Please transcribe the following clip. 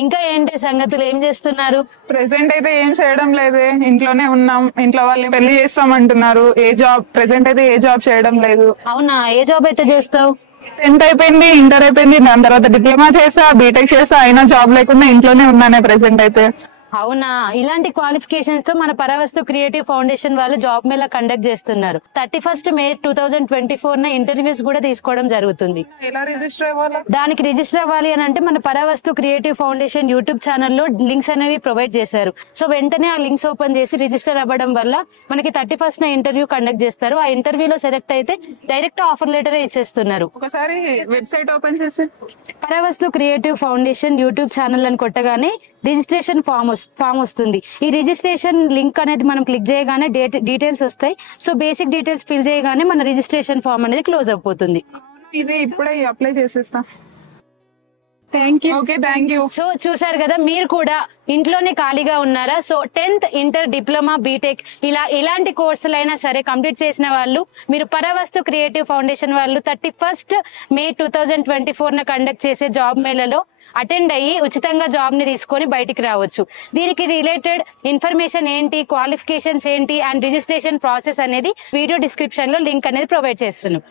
ఇంకా ఏంటి సంగతులు, ఏం చేస్తున్నారు? ప్రెసెంట్ అయితే ఏం చేయడం లేదే, ఇంట్లోనే ఉన్నాం. ఇంట్లో వాళ్ళు పెళ్లి చేస్తామంటున్నారు. ప్రెసెంట్ అయితే ఏ జాబ్ చేయడం లేదు. అవునా, ఏ జాబ్ అయితే చేస్తావు? 10th అయిపోయింది, ఇంటర్ అయిపోయింది, దాని తర్వాత డిప్లొమా చేసా, బీటెక్ చేసా, అయినా జాబ్ లేకుండా ఇంట్లోనే ఉన్నానే ప్రెసెంట్ అయితే. అవునా, ఇలాంటి క్వాలిఫికేషన్స్ తో మన పరవస్తు క్రియేటివ్ ఫౌండేషన్ వాళ్ళు జాబ్ మేళా కండక్ట్ చేస్తున్నారు. 31 May 2024 ఇంటర్వ్యూస్ కూడా తీసుకోవడం జరుగుతుంది. ఎలా రిజిస్టర్ అవ్వాలి? దానికి రిజిస్టర్ అవ్వాలి అని అంటే మన పరవస్తు క్రియేటివ్ ఫౌండేషన్ యూట్యూబ్ ఛానల్లో లింక్స్ అనేవి ప్రొవైడ్ చేశారు. సో వెంటనే ఆ లింక్స్ ఓపెన్ చేసి రిజిస్టర్ అవ్వడం వల్ల మనకి 31 ఇంటర్వ్యూ కండక్ట్ చేస్తారు. ఆ ఇంటర్వ్యూలో సెలెక్ట్ అయితే డైరెక్ట్ ఆఫర్ లెటర్ ఇచ్చేస్తున్నారు. ఒకసారి వెబ్సైట్ ఓపెన్ చేసి Paravastu creative foundation YouTube channel అని కొట్టగానే రిజిస్ట్రేషన్ ఫామ్ వస్తుంది. ఈ రిజిస్ట్రేషన్ లింక్ అనేది మనం క్లిక్ చేయగానే డీటెయిల్స్ వస్తాయి. సో బేసిక్ డీటెయిల్స్ ఫిల్ చేయగానే మన రిజిస్ట్రేషన్ ఫామ్ అనేది క్లోజ్ అయిపోతుంది. ఇది ఇప్పుడే అప్లై చేసేస్తా. Thank you. Okay, thank you. So చూసారు కదా, మీరు కూడా ఇంట్లోనే ఖాళీగా ఉన్నారా? So 10th, inter, diploma, BTech ఇలాంటి కోర్సులైనా సరే కంప్లీట్ చేసిన వాళ్ళు మీరు పరవస్తు క్రియేటివ్ ఫౌండేషన్ వాళ్ళు 31 May 2024 కండక్ట్ చేసే జాబ్ మేళలో అటెండ్ అయ్యి ఉచితంగా జాబ్ ని తీసుకొని బయటికి రావచ్చు. దీనికి రిలేటెడ్ ఇన్ఫర్మేషన్ ఏంటి, క్వాలిఫికేషన్స్ ఏంటి అండ్ రిజిస్ట్రేషన్ ప్రాసెస్ అనేది వీడియో డిస్క్రిప్షన్ లో లింక్ అనేది ప్రొవైడ్ చేస్తున్నాం.